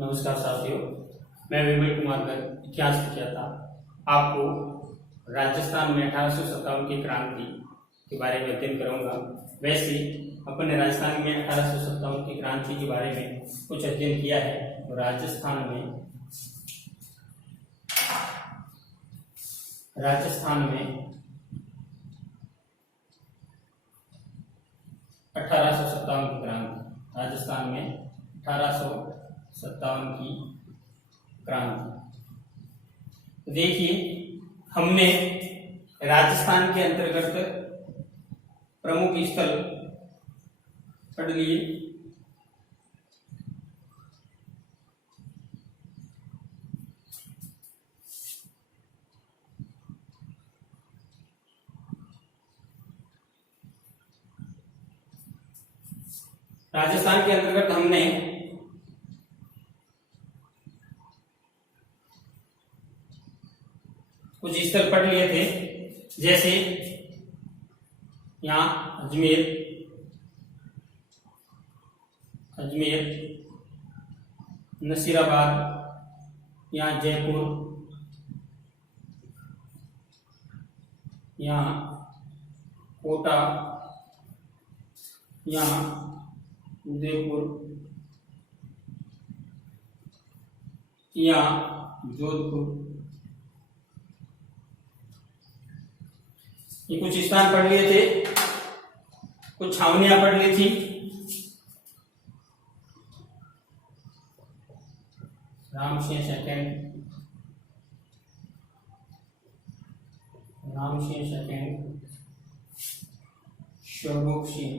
नमस्कार साथियों, मैं विमल कुमार गर्ग इतिहास विजेता आपको राजस्थान में 1857 की क्रांति के बारे में अध्ययन करूंगा। वैसे अपन ने राजस्थान में 1857 की क्रांति के बारे में कुछ अध्ययन किया है। तो राजस्थान में 1857 की क्रांति, राजस्थान में 1857 की क्रांति। देखिए, हमने राजस्थान के अंतर्गत प्रमुख स्थल पढ़ लिए। राजस्थान के अंतर्गत हमने कुछ स्थल पढ़ लिए थे, जैसे यहाँ अजमेर, नसीराबाद, यहाँ जयपुर, यहाँ कोटा, यहाँ उदयपुर, यहाँ जोधपुर। ये कुछ स्थान पढ़ लिए थे, कुछ छावनियां पढ़ ली थी। रामसिंह सेकंड, शोभूक सिंह,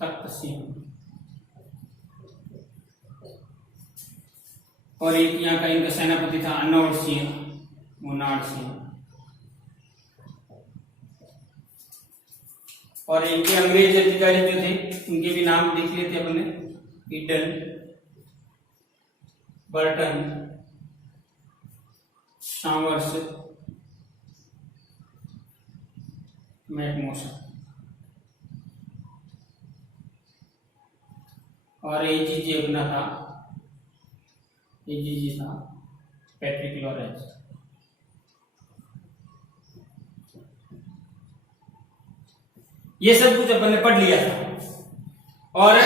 तख्त सिंह, और एक यहाँ का इनका सेनापति था अनौड़ सिंह, मुनार सिंह, और इनके अंग्रेज अधिकारी जो थे उनके भी नाम देख लिए थे अपने, ईडन, बर्टन, शावर्स, मैकमोसन, और एजीजी अपना था, एजीजी था पैट्रिक लॉरेंस। ये सब कुछ अपन ने पढ़ लिया था, और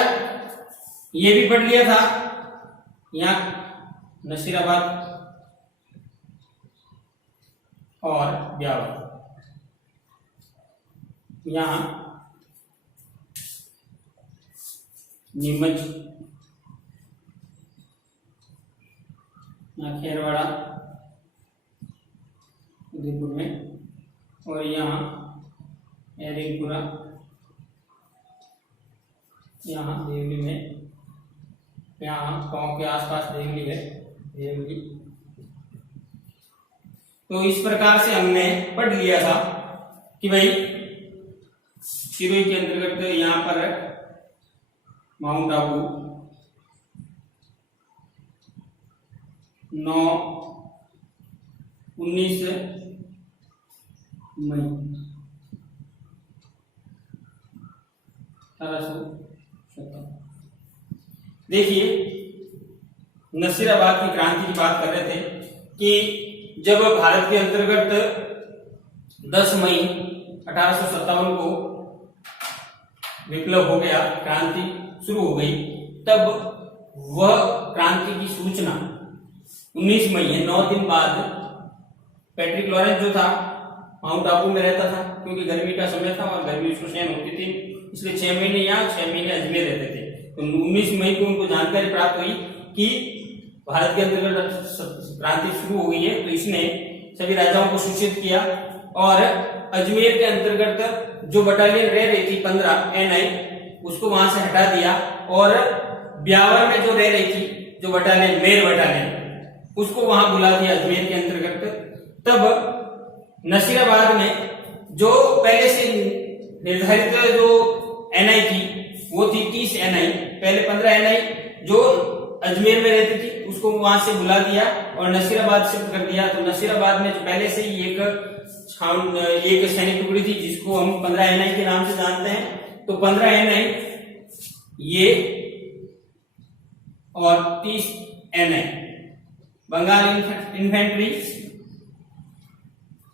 ये भी पढ़ लिया था यहाँ नसीराबाद और ब्यावर, यहाँ नीमच, यहाँ खेरवाड़ा उदयपुर में, और यहाँ एरिंगपुरा, यहाँ देवली में, यहाँ गांव के आसपास देवली है, देवली। तो इस प्रकार से हमने पढ़ लिया था कि भाई सिरोही के अंतर्गत यहाँ पर माउंट आबू 19 मई 1857। देखिए, नसीराबाद की क्रांति की बात कर रहे थे कि जब भारत के अंतर्गत 10 मई 1857 को विप्लव हो गया, क्रांति शुरू हो गई, तब वह क्रांति की सूचना 19 मई है, 9 दिन बाद पैट्रिक लॉरेंस जो था माउंट आबू में रहता था, क्योंकि गर्मी का समय था और गर्मी उसको सहन होती थी, इसलिए 6 महीने यहाँ 6 महीने अजमेर रहते थे। तो 19 मई को उनको जानकारी प्राप्त हुई कि भारत के अंतर्गत क्रांति शुरू हो गई है। तो इसने सभी राजाओं को सूचित किया, और अजमेर के अंतर्गत जो बटालियन रह रही थी 15 NI, उसको वहां से हटा दिया, और ब्यावर में जो रह रही थी जो बटालियन, मेर बटालियन, उसको वहां बुला दिया अजमेर के अंतर्गत। तब नसीराबाद में जो पहले से निर्धारित जो NI थी वो थी 30 NI, पहले 15 NI जो अजमेर में रहती थी उसको वहां से बुला दिया और नसीराबाद शिफ्ट कर दिया। तो नसीराबाद में जो पहले से ही एक सैनिक टुकड़ी थी जिसको हम 15 NI के नाम से जानते हैं, तो 15 NI ये और 30 NI बंगाल इन्फेंट्री।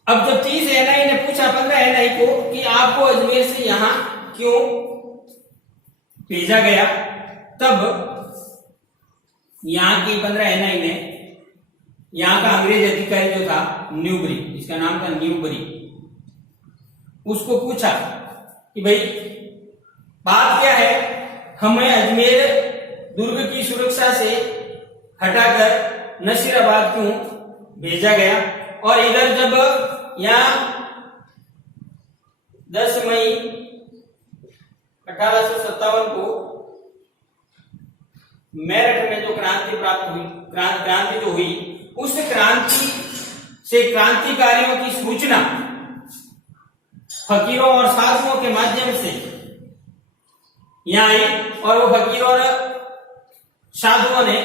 अब जब 30 NI ने पूछा 15 NI को कि आपको अजमेर से यहां क्यों भेजा गया, तब यहां की 15 NI ने यहां का अंग्रेज अधिकारी जो था न्यूबरी, जिसका नाम था न्यूबरी, उसको पूछा कि भाई बात क्या है, हमें अजमेर दुर्ग की सुरक्षा से हटाकर नसीराबाद क्यों भेजा गया। और इधर जब यहां 10 मई 1857 को मेरठ में जो क्रांति प्राप्त हुई, क्रांति जो हुई, उस क्रांति से क्रांतिकारियों की सूचना फकीरों और साधुओं के माध्यम से यहां आई, और वो फकीरों और साधुओं ने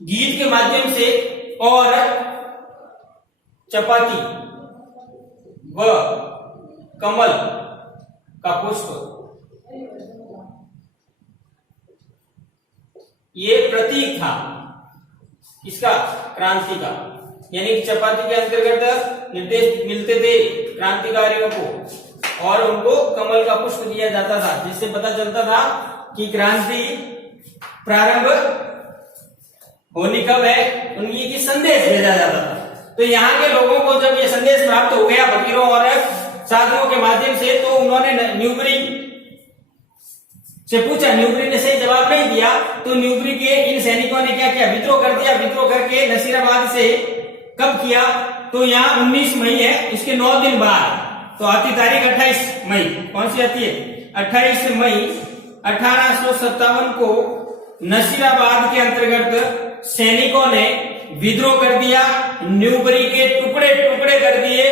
गीत के माध्यम से और चपाती व कमल का पुष्प, ये प्रतीक था इसका, क्रांति का। यानी कि चपाती के अंतर्गत निर्देश मिलते थे क्रांतिकारियों को और उनको कमल का पुष्प दिया जाता था, जिससे पता चलता था कि क्रांति प्रारंभ होने कब है, उनकी की संदेश भेजा जाता था। तो यहाँ के लोगों को जब ये संदेश प्राप्त हो गया फकीरों और साधुओं के माध्यम से, तो उन्होंने न्यूबरी से पूछा, न्यूबरी ने सही जवाब नहीं दिया, तो न्यूबरी के इन सैनिकों ने क्या किया, विद्रोह कर दिया। विद्रोह करके नसीराबाद से कब किया, तो यहाँ 19 मई है, इसके 9 दिन बाद तो आती तारीख 28 मई, कौन सी आती है, 28 मई 1857 को नसीराबाद के अंतर्गत सैनिकों ने विद्रोह कर दिया, न्यूबरी के टुकड़े टुकड़े कर दिए,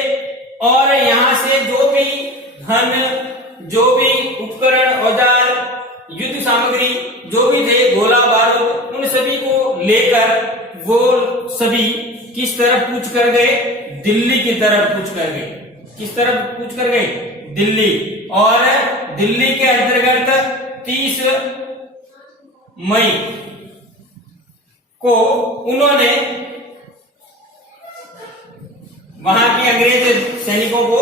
और यहां से जो भी धन, जो भी उपकरण, औजार, युद्ध सामग्री जो भी थे, गोला बारूद, उन सभी को लेकर वो सभी किस तरफ कूच कर गए, दिल्ली की तरफ कूच कर गए। किस तरफ कूच कर गए, दिल्ली। और दिल्ली के अंतर्गत 30 मई को उन्होंने वहां के अंग्रेज सैनिकों को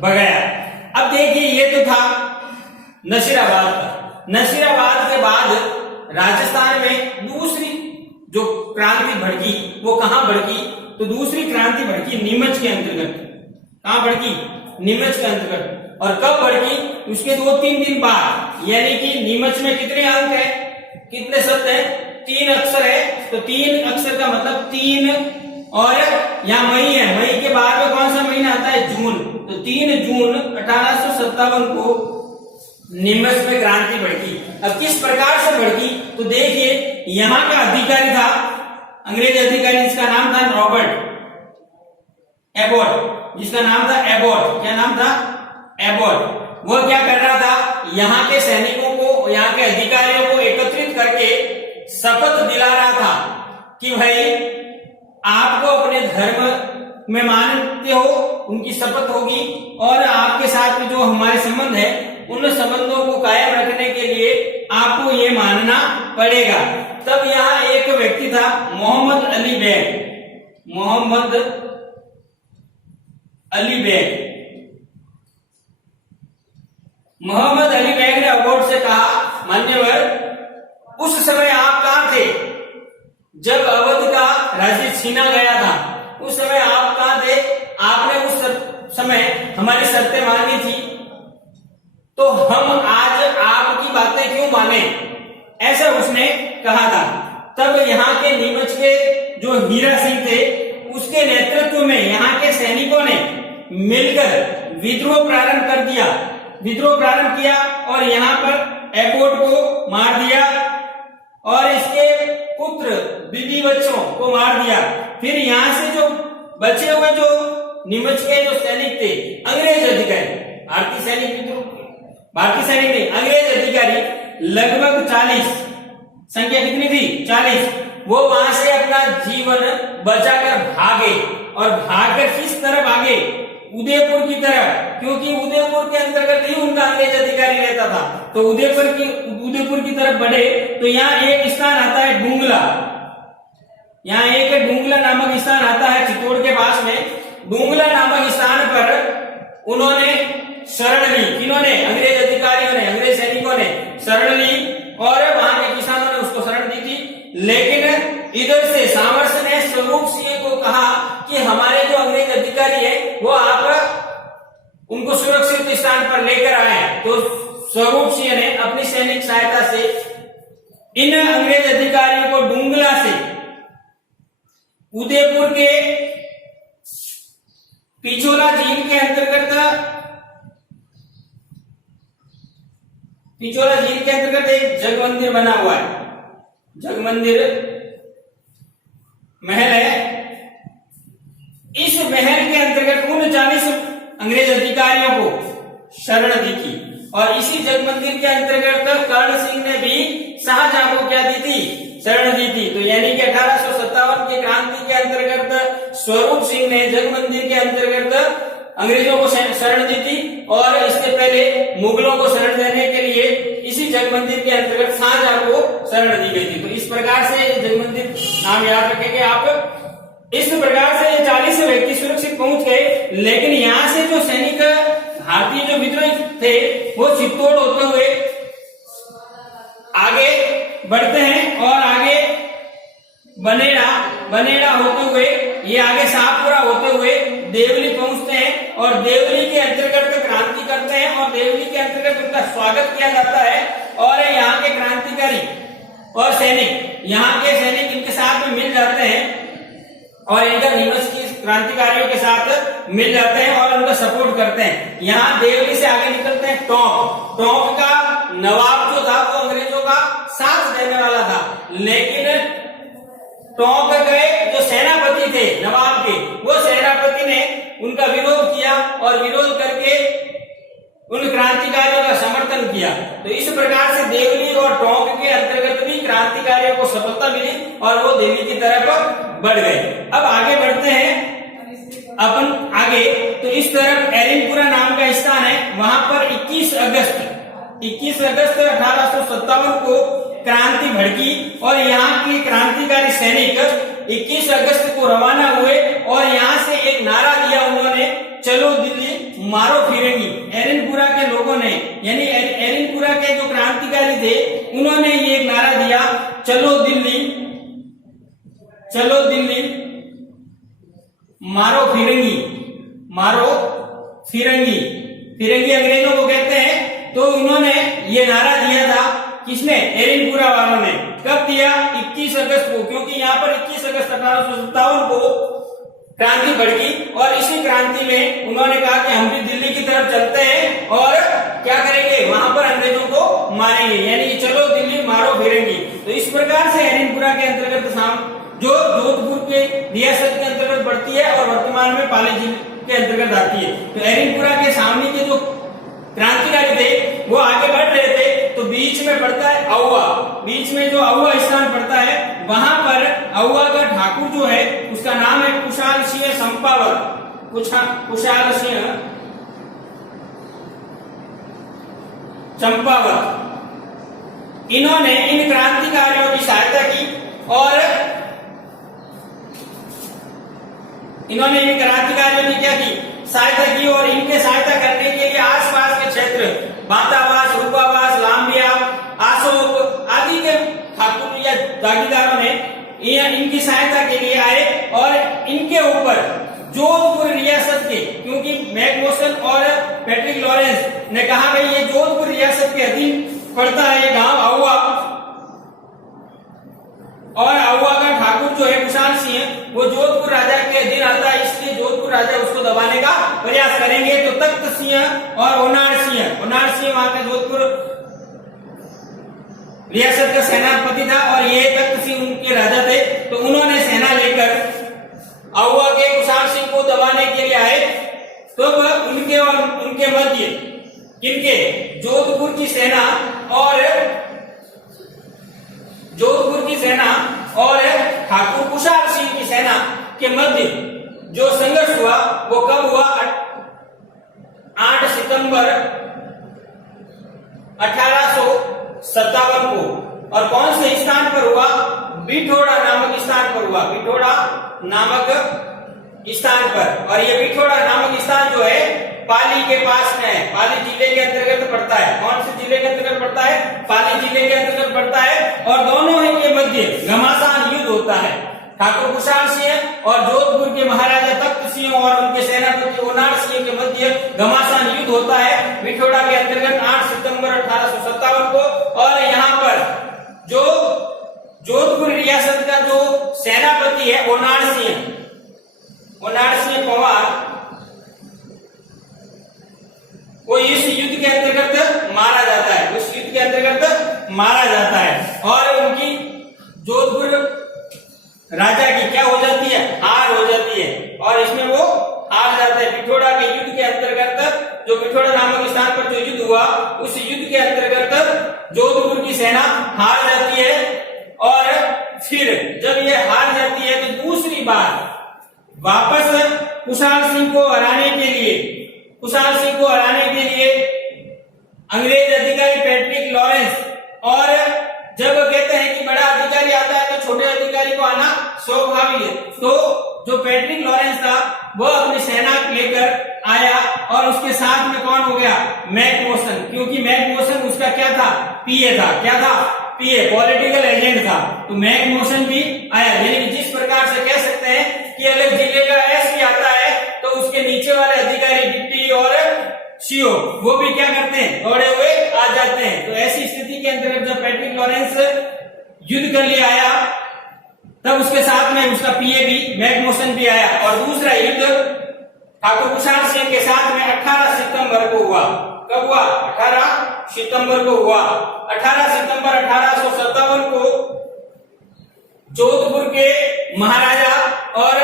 भगाया। अब देखिए, ये तो था नसीराबाद का। नसीराबाद के बाद राजस्थान में दूसरी जो क्रांति भड़की, वो कहां भड़की, तो दूसरी क्रांति भड़की नीमच के अंतर्गत। कहां भड़की, नीमच के अंतर्गत। और कब भड़की, उसके 2-3 दिन बाद। यानी कि नीमच में कितने अंक है, कितने शब्द है, 3 अक्षर है, तो 3 अक्षर का मतलब 3, और यहाँ मई है, मई के बाद में कौन सा महीना आता है, जून। तो 3 जून 1857 को नीमच में क्रांति भड़की। अब किस प्रकार से भड़की, तो देखिए, यहाँ का अधिकारी था, अंग्रेज अधिकारी, जिसका नाम था रॉबर्ट एबॉट, जिसका नाम था एबॉट। क्या नाम था, एबॉट। वह क्या कर रहा था, यहाँ के सैनिकों को, यहाँ के अधिकारियों को एकत्रित करके शपथ दिला रहा था कि भाई आपको अपने धर्म में मानते हो, उनकी शपथ होगी, और आपके साथ में जो हमारे संबंध है, उन संबंधों को कायम रखने के लिए आपको ये मानना पड़ेगा। तब यहाँ एक व्यक्ति था, मोहम्मद अली बेग। मोहम्मद अली बेग। मोहम्मद अली बेग ने अबॉट से कहा, मान्यवर, उस समय आप कहां थे जब अवध का राज्य छीना गया था? उस समय आप कहां थे? आपने उस समय हमारी शर्तें मानी थी, तो हम आज आपकी बातें क्यों माने? ऐसा उसने कहा था। तब यहाँ के नीमच के जो हीरा सिंह थे, उसके नेतृत्व में यहाँ के सैनिकों ने मिलकर विद्रोह प्रारंभ कर दिया। विद्रोह प्रारंभ किया और यहाँ पर एबॉट को मार दिया और इसके पुत्र बीबी बच्चों को मार दिया। फिर यहाँ से जो बचे हुए जो नीमच के जो सैनिक थे, अंग्रेज अधिकारी, भारतीय सैनिक नहीं, अंग्रेज अधिकारी लगभग 40, संख्या कितनी थी, 40, वो वहां से अपना जीवन बचाकर भागे। और भागकर किस तरफ भागे, उदयपुर की तरफ, क्योंकि उदयपुर के अंतर्गत ही उनका अंग्रेज अधिकारी रहता था, तो उदयपुर की तरफ बढ़े तो यहाँ एक स्थान आता है डुंगला। यहाँ एक डुंगला नामक स्थान आता है चित्तौड़ के पास में। डुंगला नामक स्थान पर उन्होंने शरण ली। किन्होंने? अंग्रेज अधिकारियों ने, अंग्रेज सैनिकों ने शरण ली और वहां के किसानों ने उसको शरण दी थी। लेकिन इधर से सामरस ने स्वरूप सिंह को कहा कि हमारे जो अंग्रेज अधिकारी है वो आप उनको सुरक्षित स्थान पर लेकर आए। तो स्वरूप सिंह ने अपनी सैनिक सहायता से इन अंग्रेज अधिकारियों को डुंगला से उदयपुर के पिछोला झील के अंतर्गत एक जग मंदिर बना हुआ है, जग मंदिर महल है। इस महल के अंतर्गत 39 अंग्रेज अधिकारियों को शरण दी थी और इसी जग मंदिर के अंतर्गत कर्ण सिंह ने भी शाहजहां को क्या दी थी? शरण दी थी। तो यानी कि 1857 की क्रांति के अंतर्गत स्वरूप सिंह ने जग मंदिर के अंतर्गत अंग्रेजों को शरण दी थी और इससे पहले मुगलों को शरण देने के लिए इसी जग मंदिर के अंतर्गत शाहजहां को शरण दी गई थी। तो इस प्रकार से जग मंदिर नाम याद रखेंगे आप। इस प्रकार से ये 40 व्यक्ति सुरक्षित पहुंच गए। लेकिन यहाँ से जो सैनिक भारतीय जो विद्रोही थे वो चित्तौड़ होते हुए आगे बढ़ते हैं और आगे बनेड़ा होते हुए ये आगे शाहपुरा होते हुए देवली पहुंचते हैं और देवली के अंतर्गत क्रांति करते हैं और देवली के अंतर्गत उनका स्वागत किया जाता है। और यहाँ के क्रांतिकारी और सैनिक, यहाँ के सैनिक इनके साथ में मिल जाते हैं और इनका निमस की क्रांतिकारियों के साथ मिल जाते हैं और उनका सपोर्ट करते हैं। यहाँ देवली से आगे निकलते हैं टोंक का नवाब जो था वो अंग्रेजों का साथ देने वाला था, लेकिन टोंक गए जो सेनापति थे नवाब के, वो सेनापति ने उनका विरोध किया और विरोध करके उन क्रांतिकारियों का समर्थन किया। तो इस प्रकार से देवली और टोंक के अंतर्गत भी क्रांतिकारियों को सफलता मिली और वो दिल्ली की तरफ बढ़ गए। अब आगे बढ़ते हैं अपन आगे। तो इस तरफ एरिनपुरा नाम का स्थान है, वहां पर 21 अगस्त 1857 को क्रांति भड़की और यहाँ के क्रांतिकारी सैनिक 21 अगस्त को रवाना हुए और यहाँ से एक नारा दिया उन्होंने, चलो दिल्ली मारो फिरंगी। एरिनपुरा के लोगों ने, यानी एरिनपुरा के जो क्रांतिकारी थे उन्होंने ये एक नारा दिया, चलो दिल्ली मारो फिरंगी। फिरंगी अंग्रेजों को कहते हैं। तो उन्होंने ये नारा दिया था, किसने? एरिनपुरा वालों ने। कब दिया? 21 अगस्त को, क्योंकि यहाँ पर 21 अगस्त 1857 को क्रांति भड़की और इसी क्रांति में उन्होंने कहा कि हम भी दिल्ली की तरफ चलते हैं और क्या करेंगे, वहां पर अंग्रेजों को मारेंगे, यानी कि चलो दिल्ली मारो फिरंगी। तो इस प्रकार से एरिनपुरा के अंतर्गत जो जोधपुर के रियासत के अंतर्गत बढ़ती है और वर्तमान में पाली जिले के अंतर्गत आती है। तो एरिनपुरा के सामने के जो क्रांतिकारी थे वो आगे बढ़ रहे थे, तो बीच में पड़ता है अहुआ। बीच में जो अहुआ स्थान पड़ता है वहां पर अहुआ का ठाकुर जो है उसका नाम है कुशाल सिंह चंपावत। कुशाल सिंह चंपावत। इन्होंने इन क्रांतिकारियों की सहायता की और इन्होंने इन क्रांतिकारियों की क्या की? सहायता की और इनके सहायता करने के लिए आसपास के क्षेत्र बांतावास, रूपावास, लांबिया, अशोक आदि के ठाकुर या जागीरदारों ने इनकी सहायता के लिए आए और इनके ऊपर जोधपुर रियासत के, क्योंकि मैकमोसन और पैट्रिक लॉरेंस ने कहा भाई ये जोधपुर रियासत के अधीन पड़ता है ये गांव अहुआ, और अहुआ का ठाकुर जो है कुशाल सिंह वो जोधपुर राजा के अधीन आता है, इसलिए जोधपुर राजा उसको दबाने का प्रयास करेंगे। तो तख्त सिंह और ओनार सिंह वहां का जोधपुर रियासत का सेनापति था और ये तख्त सिंह उनके राजा थे। तो उन्होंने सेना लेकर अहुआ के कुशाल सिंह को दबाने के लिए आए। तो उनके और उनके मध्य किनके? जोधपुर की सेना और ठाकुर कुशाल सिंह की सेना के मध्य जो संघर्ष हुआ वो कब हुआ? सितंबर 1857 को। और कौन से स्थान पर हुआ? बिठोड़ा नामक स्थान पर हुआ, बिठोड़ा नामक स्थान पर। और ये बिठोड़ा नामक स्थान जो है पाली के पास में है, पाली जिले के अंतर्गत पड़ता है। कौन से जिले के अंतर्गत पड़ता है? पाली जिले के अंतर्गत पड़ता है। और दोनों ही के मध्य घमासान युद्ध होता है। ठाकुर कुशाल सिंह और जोधपुर के महाराजा तख्त सिंह और उनके सेनापति ओनार सिंह के मध्य घमासान युद्ध होता है बिठोड़ा के अंतर्गत 8 सितंबर 1857 को। और यहाँ पर जो जोधपुर रियासत का जो सेनापति है ओनार सिंह पंवार, वो इस युद्ध के अंतर्गत मारा जाता है, उस युद्ध के अंतर्गत मारा जाता है। और उनकी जोधपुर राजा की क्या हो जाती है? हार हो जाती है। और इसमें वो हार जाता है। बिठोड़ा के युद्ध के अंतर्गत, जो बिठोड़ा नामक स्थान पर जो युद्ध हुआ, उस युद्ध के अंतर्गत जोधपुर की सेना हार जाती है। और फिर जब ये हार जाती है तो दूसरी बार वापस कुशाल सिंह को हराने के लिए अंग्रेज अधिकारी पैट्रिक लॉरेंस, और जब कहते हैं कि बड़ा अधिकारी आता है तो छोटे अधिकारी को आना स्वाभाविक है, तो जो पैट्रिक लॉरेंस था वो अपनी सेना लेकर आया। और उसके साथ में कौन हो गया? मैकमोसन, क्योंकि मैकमोसन उसका क्या था? पीए था। क्या था? पीए, पॉलिटिकल एजेंट था। तो मैकमोसन भी आया। यानी जिस प्रकार से कह सकते हैं कि अलग जिले का एसपी आता है तो उसके नीचे वाले अधिकारी डिप्टी और सीओ वो भी क्या करते हैं? दौड़े हुए आ जाते हैं। तो ऐसी स्थिति के अंतर्गत जब पैट्रिक लॉरेंस युद्ध कर लिए आया तब उसके साथ में उसका पीए भी मैकमोसन भी आया। और दूसरा युद्ध ठाकुर कुशाल सिंह के साथ में 18 सितंबर को हुआ। कब हुआ? 18 सितंबर को हुआ। 18 सितंबर 1857 को जोधपुर के महाराजा और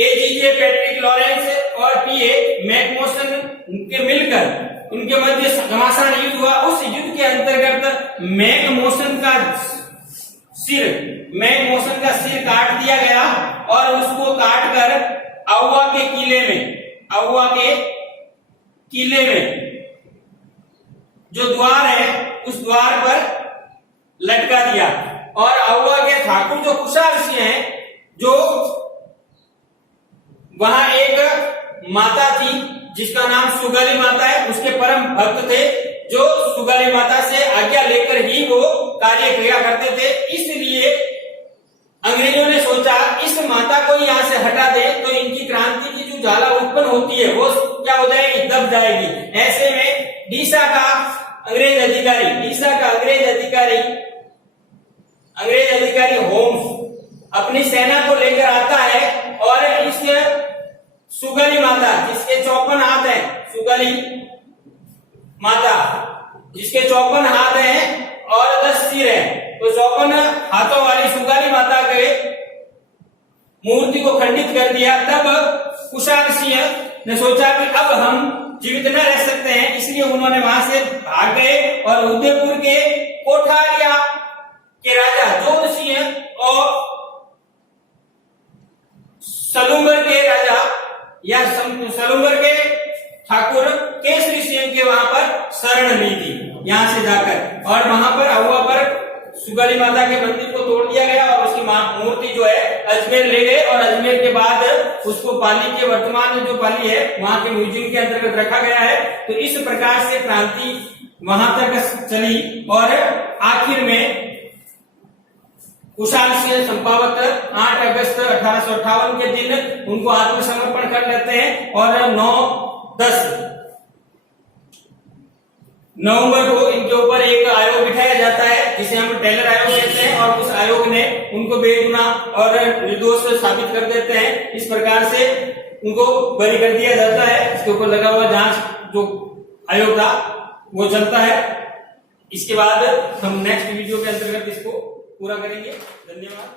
एजीजे पैट्रिक लॉरेंस और पीए मैकमोसन के मिलकर उनके मध्य घमासान युद्ध हुआ। उस युद्ध के अंतर्गत मैकमोसन का सिर काट दिया गया और उसको काटकर आउवा के किले में जो द्वार है उस द्वार पर लटका दिया। और आउवा के ठाकुर जो कुशाल सिंह हैं, जो वहां एक माता थी जिसका नाम सुगाली माता है, उसके परम भक्त थे, जो सुगाली माता से आज्ञा लेकर ही वो कार्य किया करते थे। इसलिए अंग्रेजों ने सोचा इस माता को यहां से हटा दे तो इनकी क्रांति की जो ज्वाला उत्पन्न होती है वो क्या हो जाएगी? दब जाएगी। ऐसे में डीसा का अंग्रेज अधिकारी होम्स अपनी सेना को लेकर आता है और इस सुगाली माता जिसके 54 हाथ हैं, सुगाली माता जिसके 54 हाथ हैं और 10 सिर हैं, तो 54 हाथों वाली सुगाली माता के मूर्ति को खंडित कर दिया। तब कुशाल सिंह ने सोचा कि अब हम जीवित न रह सकते हैं, इसलिए उन्होंने वहां से भाग गए और उदयपुर के कोठारिया के राजा जोध सिंह और सलूंगर के राजा या सलूंगर के ठाकुर केसरी सिंह के वहां पर शरण ली थी यहां से जाकर। और वहां पर आउवा पर सुगाली माता के मंदिर को तोड़ दिया गया और उसकी मूर्ति जो है अजमेर ले गए। और अजमेर के बाद उसको पाली के वर्तमान में जो पाली है वहां के म्यूजियम के अंतर्गत रखा गया है। तो इस प्रकार से क्रांति वहां तक चली और आखिर में कुशाल सिंह चंपावत 8 अगस्त 1858 के दिन उनको आत्मसमर्पण कर लेते हैं और 9-10 नवंबर को इनके ऊपर एक आयोग बिठाया जाता है जिसे हम टेलर आयोग कहते हैं। और उस आयोग ने उनको बेगुनाह और निर्दोष साबित कर देते हैं। इस प्रकार से उनको बरी कर दिया जाता है। इसके ऊपर लगा हुआ जांच जो आयोग था वो चलता है। इसके बाद हम नेक्स्ट वीडियो के अंतर्गत इसको पूरा करेंगे। धन्यवाद।